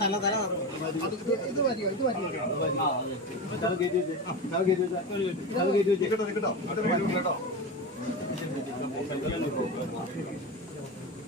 തല തല ഇത് മതിയോ ഇത് മതിയോ കേട്ടോ കേട്ടോ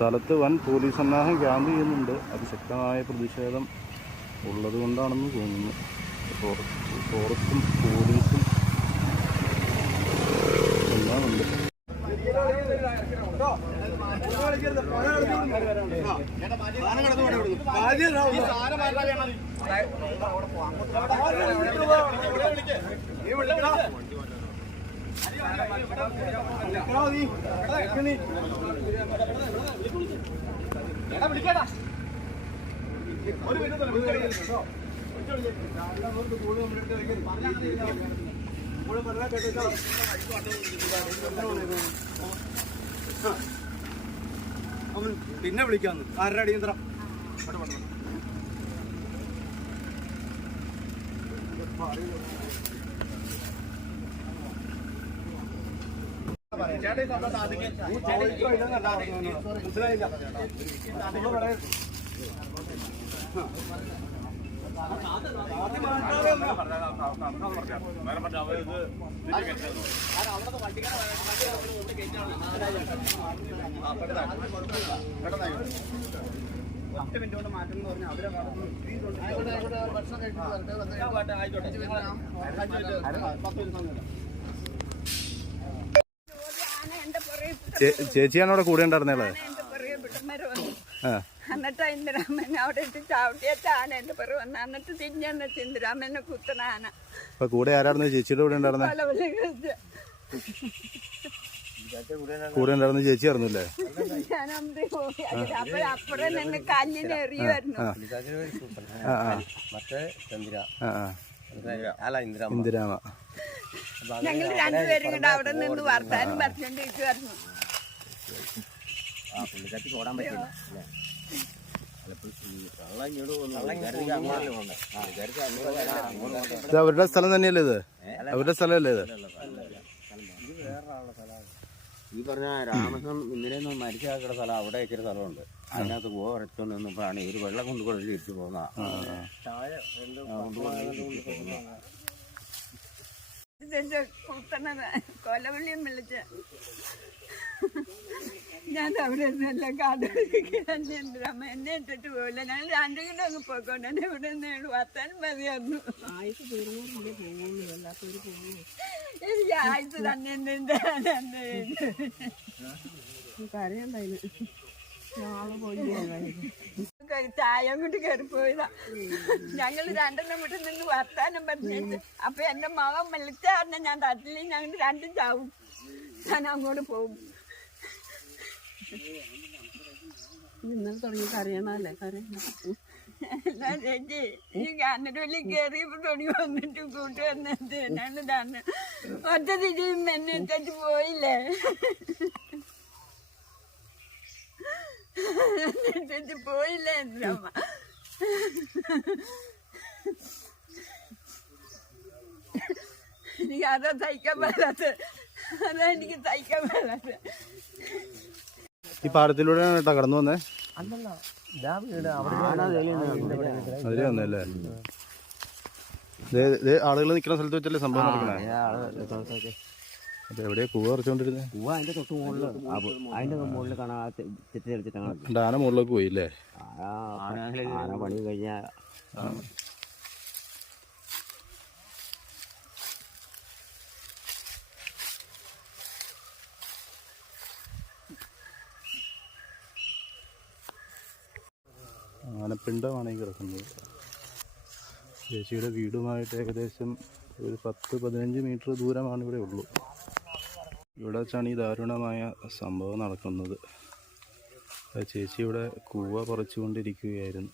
സ്ഥലത്ത് വൻ പോലീസ് സന്നാഹം ക്യാമ്പ് ചെയ്യുന്നുണ്ട്. അതിശക്തമായ പ്രതിഷേധം ഉള്ളത് കൊണ്ടാണെന്ന് തോന്നുന്നു ഫോറസ്റ്റ് പോലീസും നീ ഉണ്ട് അവൻ പിന്നെ വിളിക്കാന്ന്. ആരുടെ അടിയന്തരം? മനസ്സിലായില്ല പത്ത് മിനിറ്റ് കൊണ്ട് മാറ്റം എന്ന് പറഞ്ഞാൽ അവരെ ഭക്ഷണം ചേച്ചിയാണ് അവിടെ കൂടെ ഉണ്ടായിരുന്നേളെ എന്റെ അവിടെ കൂടെ ആ. എന്നിട്ട് ഇന്ദിരാമൻ അവിടെ ഇട്ട് ചവിട്ടിയച്ച ആന എന്റെ പുറകെ വന്നു. എന്നിട്ട് തിരിഞ്ഞെന്ന് വെച്ച് ഇന്ദിരാമനെ കുത്തണ ആന. അപ്പൊ കൂടെ ആരായിരുന്നു ചേച്ചിയുടെ കൂടെ ഉണ്ടായിരുന്നെ? പല കൂടെ ഉണ്ടായിരുന്ന ചേച്ചി അറിഞ്ഞില്ലേ ഞാൻ അമ്പി പോയി. അപ്പൊ അപ്പുറം നിന്ന് കല്ലിന് എറിയുമായിരുന്നു ആ. ആ മറ്റേ ചന്ദ്ര ആ ആ. അല്ല ഇന്ദിര ഇന്ദിരാമ ഞങ്ങൾ രണ്ടുപേരും കൂടെ അവിടെ നിന്ന് വർത്താനം പറഞ്ഞോണ്ടിരിക്കുമായിരുന്നു ആ പുള്ളിക്കാട്ടിക്ക് ഓടാൻ പറ്റില്ല അല്ലേ? ഇത് അവരുടെ സ്ഥലം തന്നെയല്ലേ ഇത്? അവരുടെ സ്ഥലമല്ലേ ഇത്? ഈ പറഞ്ഞ രാമസം ഇന്നലെ ഒന്നും മരിച്ച ആക്കുന്ന സ്ഥലം അവിടെ ഒരു സ്ഥലമുണ്ട്. അതിനകത്ത് ഉറച്ചോണ്ട് നിന്നപ്പോഴാണ് ഇവർ വെള്ളം കൊണ്ടുപോയി തിരിച്ചു പോകുന്ന ഇതിന്റെ കുത്തണ കൊലവിളിയും വിളിച്ച് ഞാൻ അവിടെ നിന്നല്ല അമ്മ എന്നെ ഇട്ടിട്ട് പോയില്ല. ഞാൻ രണ്ടു കിലോ അങ്ങ് പോയിക്കൊണ്ട് എന്നെ ഇവിടെ നിന്ന് വത്താൻ മതിയായിരുന്നു എനിക്ക് ആയുസ് തന്നെ ഉണ്ട് ചായ കൊണ്ട് കയറിപ്പോയതാ പോയതാ. ഞങ്ങൾ രണ്ടെണ്ണം വീട്ടിൽ നിന്ന് വർത്താനം പറഞ്ഞിട്ട് അപ്പൊ എന്റെ മകൻ വിളിച്ച കാരണം ഞാൻ തട്ടില്ല ഞങ്ങൾ രണ്ടും ചാവും. ഞാൻ അങ്ങോട്ട് പോകും. ഇന്നലെ തുടങ്ങി കറിയണല്ലേ എല്ലാ ചേച്ചി ഈ കാനഡോലി കയറിയപ്പോ തുടങ്ങി വന്നിട്ട് കൂട്ടു വന്നത് ഒറ്റ തിരിയും എന്നെ ചേച്ചി പോയില്ലേ? ഇട്ടിട്ട് പോയില്ലേ അമ്മ എനിക്ക് അതാ തയ്ക്കാൻ പാടാത്ത അതാ എനിക്ക് തയ്ക്കാൻ പാടാത്ത ഈ പാടത്തിലൂടെയാണ് കേട്ടോ കടന്നു വന്നേ അതിലേ വന്നല്ലേ ആളുകൾ നിൽക്കുന്ന സ്ഥലത്ത് വെച്ചല്ലേ സംഭവം നടക്കണേ മുകളിൽ ആന മുകളിലേക്ക് പോയി അല്ലേ ആന പണി കഴിഞ്ഞ ആനപ്പിണ്ടമാണ് ഈ കിടക്കുന്നത്. ചേച്ചിയുടെ വീടുമായിട്ട് ഏകദേശം ഒരു പത്ത് പതിനഞ്ച് മീറ്റർ ദൂരമാണ് ഇവിടെ ഉള്ളൂ. ഇവിടെ വെച്ചാണ് ഈ ദാരുണമായ സംഭവം നടക്കുന്നത്. ചേച്ചി ഇവിടെ കൂവ പറിച്ചുകൊണ്ടിരിക്കുകയായിരുന്നു.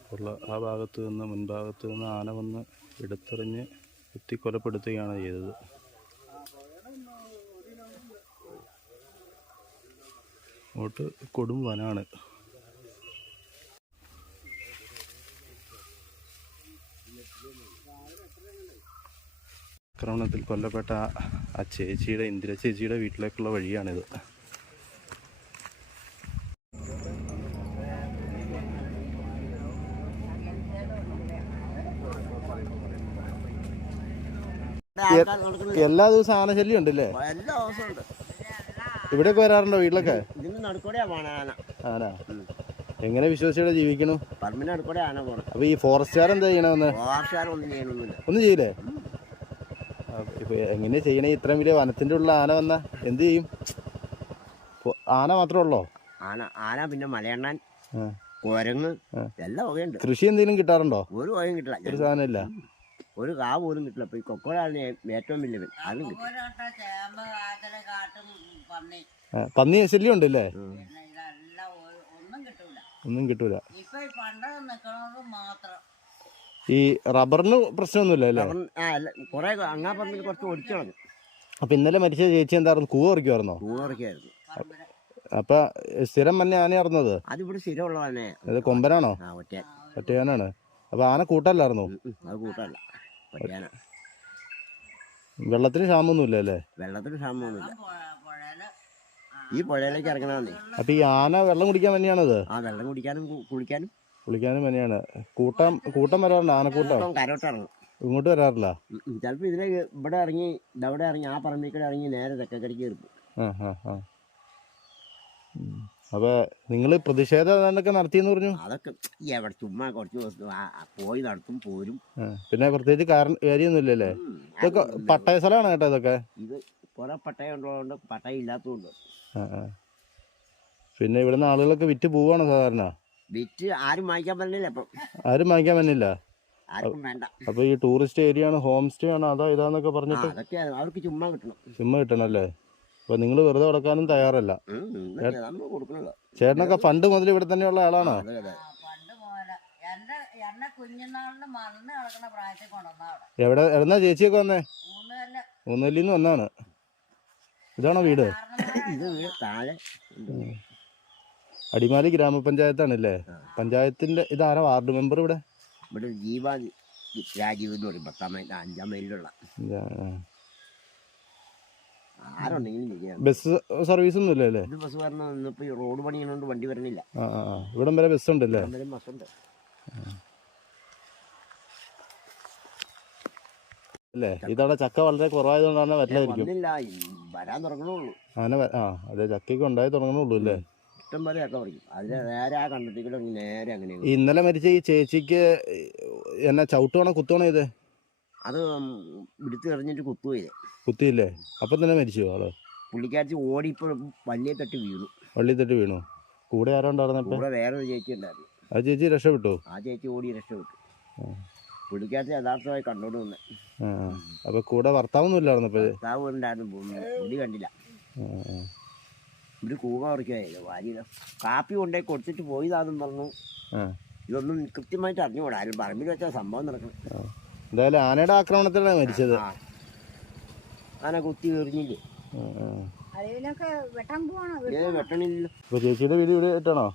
അപ്പോൾ ആ ഭാഗത്ത് നിന്ന് മുൻഭാഗത്ത് നിന്ന് ആന വന്ന് എടുത്തെറിഞ്ഞ് കുത്തി കൊലപ്പെടുത്തുകയാണ് ചെയ്തത്. അങ്ങോട്ട് കൊടും വനാണ്. ആക്രമണത്തിൽ കൊല്ലപ്പെട്ട ആ- ചേച്ചിയുടെ ഇന്ദിര ചേച്ചിയുടെ വീട്ടിലേക്കുള്ള വഴിയാണിത്. എല്ലാ ദിവസവും ആനശല്യം ഉണ്ടല്ലേ? എല്ലാ ദിവസവും ഉണ്ട്. ഇവിടെയൊക്കെ വരാറുണ്ടോ വീട്ടിലൊക്കെ? ആന. എങ്ങനെ വിശ്വസിച്ചോടെ ജീവിക്കണു? ആന പോണ. അപ്പൊ ഈ ഫോറസ്റ്റുകാർ എന്താ ചെയ്യണമെന്ന് ഒന്നും ചെയ്യില്ലേ? ഇപ്പൊ എങ്ങനെയാ ചെയ്യണേ? ഇത്രയും വലിയ വനത്തിന്റെ ഉള്ള ആന വന്ന എന്ത് ചെയ്യും? ആന മാത്രമേ ഉള്ളോ? ആന ആന പിന്നെ മലയണ്ണാൻ. കുരങ്ങ് എല്ലാം വകയുണ്ട് കൃഷി എന്തെങ്കിലും കിട്ടാറുണ്ടോ? ഒരു വകയും കിട്ടില്ല. ഒരു സാധനം ഇല്ല. ഒരു കാ പോലും കിട്ടില്ല. ഇപ്പൊ ഈ കൊക്കോഴാണ് ഏറ്റവും വലിയ അതും കിട്ടും പന്നി. ശല്യം ഉണ്ടല്ലേ? ഇതെല്ലാം ഒന്നും കിട്ടൂല. ഒന്നും കിട്ടൂല. ഇപ്പൊ പണ്ട് നിക്കണത് മാത്രം. ഈ റബ്ബറിന് പ്രശ്നമൊന്നുമില്ല അല്ലേ കുറെ അങ്ങാ പറമ്പിൽ കുറച്ച് ഒടിച്ചു കളഞ്ഞു. അപ്പൊ ഇന്നലെ മരിച്ച ചേച്ചി എന്തായിരുന്നു? കൂവ ഇറക്കുമായിരുന്നോ പൂവറക്കായിരുന്നു പറമ്പിൽ അപ്പൊ സ്ഥിരം തന്നെ ഇറന്നത് സ്ഥിരമുള്ള തന്നെ അത് കൊമ്പനാണോ? ആ ഒറ്റ ഒറ്റയാനാണ്. അപ്പൊ ആന കൂട്ടല്ലായിരുന്നു? കൂട്ടല്ല. വെള്ളത്തിന് ക്ഷാമൊന്നുമില്ല അല്ലേ വെള്ളത്തിന് ക്ഷാമൊന്നുമില്ല ഈ പുഴയിലേക്ക് ഇറങ്ങണമെന്നേ അപ്പൊ ഈ ആന വെള്ളം കുടിക്കാൻ തന്നെയാണത് ആ വെള്ളം കുടിക്കാനും കുളിക്കാനും കുളിക്കാനും പനിയാണ്. കൂട്ടം കൂട്ടം വരാറുണ്ട്? ആനക്കൂട്ടം? ഇങ്ങോട്ട് വരാറില്ല? ചിലപ്പോൾ ഇതിലെ ഇവിടെ ഇറങ്ങി ഇവിടെ ഇറങ്ങി ആ പറമ്പിൽ കൂടെ ഇറങ്ങി നേരെ തെക്കക്കടിക്ക് ഉം. അപ്പൊ നിങ്ങൾ പ്രതിഷേധം ഏതാണ്ടൊക്കെ നടത്തിയെന്ന് പറഞ്ഞു? അതൊക്കെ എവിടെ ചുമ്മാ കുറച്ച് ദിവസം പോയി നടത്തും പോരും. പിന്നെ പ്രത്യേകിച്ച് കാരണം കാര്യമൊന്നുമില്ലല്ലേ? ഇതൊക്കെ പട്ടയ സ്ഥലമാണ് കേട്ടോ ഇതൊക്കെ. ഇത് കുറെ പട്ടയ ഉള്ളതുകൊണ്ട് പട്ടയ ഇല്ലാത്തതുകൊണ്ട്. പിന്നെ ഇവിടുന്ന് ആളുകളൊക്കെ വിറ്റ് പോവാണ് സാധാരണ. വിറ്റ് ആരും വാങ്ങിക്കാൻ പറ്റില്ല ഇപ്പം. ആരും വാങ്ങിക്കാൻ പറ്റില്ല ആർക്കും വേണ്ട. അപ്പൊ ഈ ടൂറിസ്റ്റ് ഏരിയ ആണ് ഹോം സ്റ്റേ ആണ് അതോ ഇതാന്നൊക്കെ പറഞ്ഞിട്ട് അതൊക്കെ അവർക്ക് ചുമ്മാ കിട്ടണം. സിമ്മ കിട്ടണല്ലേ അപ്പൊ നിങ്ങൾ വെറുതെ കൊടുക്കാനും തയ്യാറല്ല. ചേട്ടനൊക്കെ പണ്ട് മുതൽ ഇവിടെ തന്നെയുള്ള ആളാണോ? എവിടെ എവിടെന്നാ ചേച്ചിയൊക്കെ വന്നേ? ഊന്നല്ലിന്ന് വന്നാണ്. ഇതാണോ വീട്? ഇത് താഴെ. ഉണ്ട്. അടിമാലി ഗ്രാമപഞ്ചായത്താണല്ലേ? പഞ്ചായത്തിന്റെ ഇതാരാ വാർഡ് മെമ്പർ ഇവിടെ? ഇവിടെ ജീവാജി ജീവ രാജീവ് എന്ന് പറയും. പത്താം മൈൽ അഞ്ചാം മൈലിലുള്ള. ആരുണ്ടെങ്കിലും ബസ് സർവീസ് ഒന്നും ഇല്ലല്ലേ ബസ് വരണം. ഇന്നിപ്പോ ഈ റോഡ് പണി ചെയ്യുന്നതുകൊണ്ട് വണ്ടി വരണില്ല. ഇവിടം വരെ ബസ് ഉണ്ടല്ലേ അന്നേരം ബസ്സുണ്ട്. അല്ലേ? ഇതവിടെ ചക്ക വളരെ കുറവായതുകൊണ്ടാണ് ഈ വരാൻ തുടങ്ങണുള്ളൂ. അങ്ങനെ ആ അതെ. ചക്കയൊക്കെ ഉണ്ടായി തുടങ്ങണുള്ളൂ അല്ലേ? ഇഷ്ടം പോലെ ഒക്കെ നേരെ ആ കണ്ടെത്തിക്കൂടെ നേരെ അങ്ങനെ ഇന്നലെ മരിച്ച ഈ ചേച്ചിക്ക് എന്നാ ചവിട്ടുവാണോ കുത്തുവാണോ ഇത്? അത് വിടുത്ത് എറിഞ്ഞിട്ട് കുത്തുപോയില്ലേ കുത്തിയില്ലേ? അപ്പം തന്നെ മരിച്ചു ആൾ? ഓടി ഇപ്പൊ വലിയ തട്ടി വീണു. വള്ളി തട്ടി വീണു? കൂടെ ആരോ ഉണ്ടായിരുന്നപ്പോ കൂടെ വേറൊരു ചേച്ചി ഉണ്ടായിരുന്നു. ആ ചേച്ചി രക്ഷപ്പെട്ടു? ആ ചേച്ചി ഓടി രക്ഷപ്പെട്ടു. പുള്ളിക്കാരിച്ച് യഥാർത്ഥമായി കണ്ടോണ്ട് വന്നെ. ആ ആ. അപ്പൊ കൂടെ ഭർത്താവൊന്നും ഇല്ലായിരുന്നപ്പോ ഭർത്താവ് ഉണ്ടായിരുന്നു. പുള്ളി കണ്ടില്ല. ഒരു കൂക കുറയ്ക്കുകയായിരുന്നു ഭാര്യ കാപ്പി കൊണ്ടേ കൊടുത്തിട്ട് പോയതാണെന്ന് പറഞ്ഞു. ഇതൊന്നും കൃത്യമായിട്ട് അറിഞ്ഞുകൂടാ. ആരും പറമ്പിൽ വെച്ചാൽ സംഭവം നടക്കണം. എന്തായാലും ആനയുടെ ആക്രമണത്തിലാണ് മരിച്ചത്. ആന കുത്തി എറിഞ്ഞില്ലേ. വെട്ടണില്ലല്ലോ. അപ്പൊ ചേച്ചിയുടെ വീട് ഇവിടെ ആയിട്ടാണോ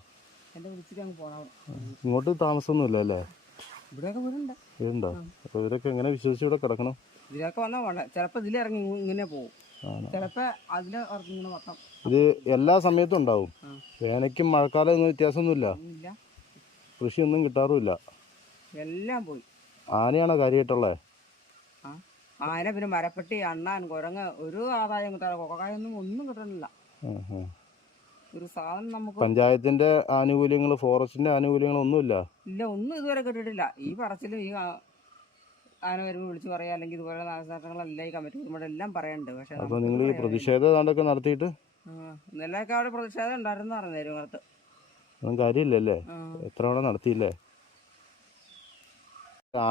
ഇങ്ങോട്ട് താമസമൊന്നുമില്ല അല്ലേ? ഇവിടെയൊക്കെ വീടുണ്ട്. അപ്പൊ ഇവരൊക്കെ എങ്ങനെ വിശ്വസിച്ച് ഇവിടെ കിടക്കണം? ഇതിലൊക്കെ വന്നാൽ ചിലപ്പോൾ ചിലപ്പോ ഇതിലിറങ്ങി ഇങ്ങനെ പോകും ഇത് എല്ലാ സമയത്തും ഉണ്ടാവും. വേനയ്ക്കും മഴക്കാലം ഒന്നും വ്യത്യാസമൊന്നുമില്ല. കൃഷിയൊന്നും കിട്ടാറുമില്ല. എല്ലാം പോയി. ആനയാണോ കാര്യമായിട്ടുള്ളത് ആന പിന്നെ മരപ്പെട്ടി അണ്ണാൻ കുരങ്ങ് ഒരു ആദായം കിട്ടാതെ കൊക്കായൊന്നും ഒന്നും കിട്ടണില്ല ഒരു സാധനം നമുക്ക് പഞ്ചായത്തിന്റെ ആനുകൂല്യങ്ങൾ ഫോറസ്റ്റിന്റെ ആനുകൂല്യങ്ങൾ ഒന്നുമില്ല ഇല്ല ഒന്നും ഇതുവരെ കിട്ടിയിട്ടില്ല. ഈ പറച്ചിലും ഈ ആന വരുമ്പോൾ വിളിച്ച് പറയാ അല്ലെങ്കിൽ ഇതുപോലെ നാശനഷ്ടങ്ങളെല്ലാം ഈ കമ്മിറ്റി കുടുംബം എല്ലാം പറയണ്ട്. പക്ഷെ അപ്പോൾ നിങ്ങൾ ഈ പ്രതിഷേധം ഏതാണ്ടൊക്കെ നടത്തിയിട്ട്? ഇന്നലെയൊക്കെ അവിടെ പ്രതിഷേധം ഉണ്ടായിരുന്നു പറഞ്ഞു നേരുമത്ത് ഒന്നും കാര്യമില്ലല്ലേ. എത്ര തവണ നടത്തിയില്ലേ?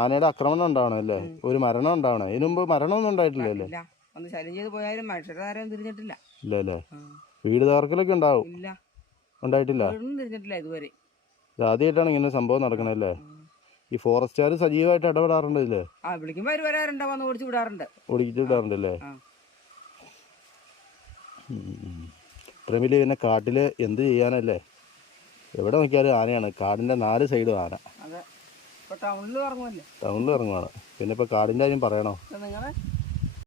ആനയുടെ ആക്രമണം ഉണ്ടാവണം അല്ലേ? ഒരു മരണം ഉണ്ടാവണം. ഇതിനു മുമ്പ് മരണമൊന്നും ഉണ്ടായിട്ടില്ലല്ലേ? ഒന്ന് ശല്യം ചെയ്ത് പോയാലും മനുഷ്യരുടെ തിരിഞ്ഞിട്ടില്ല. ഇല്ല അല്ലേ? വീട് തകർക്കലൊക്കെ ഉണ്ടാവും. ഇല്ല. ഉണ്ടായിട്ടില്ല? തിരിഞ്ഞിട്ടില്ല ഇതുവരെ. ഇത് ആദ്യമായിട്ടാണ് ഇങ്ങനെ സംഭവം നടക്കണല്ലേ? ഈ ഫോറസ്റ്റുകാർ സജീവമായിട്ട് ഇടപെടാറുണ്ട് അവർ വരാറുണ്ട് വന്ന് ഓടിച്ചു വിടാറുണ്ട്. ഓടിച്ചിട്ട് വിടാറുണ്ടല്ലേ? ആ. പിന്നെ കാട്ടിൽ എന്ത് ചെയ്യാനല്ലേ? എവിടെ നോക്കിയാലും ആനയാണ്. കാടിന്റെ നാല് സൈഡും ആന. അതെ. ഇപ്പൊ ടൗണിൽ ഇറങ്ങുമല്ലേ ടൗണിൽ ഇറങ്ങുവാണ്. പിന്നെ ഇപ്പൊ കാടിന്റെ കാര്യം പറയണോ? നിങ്ങളെ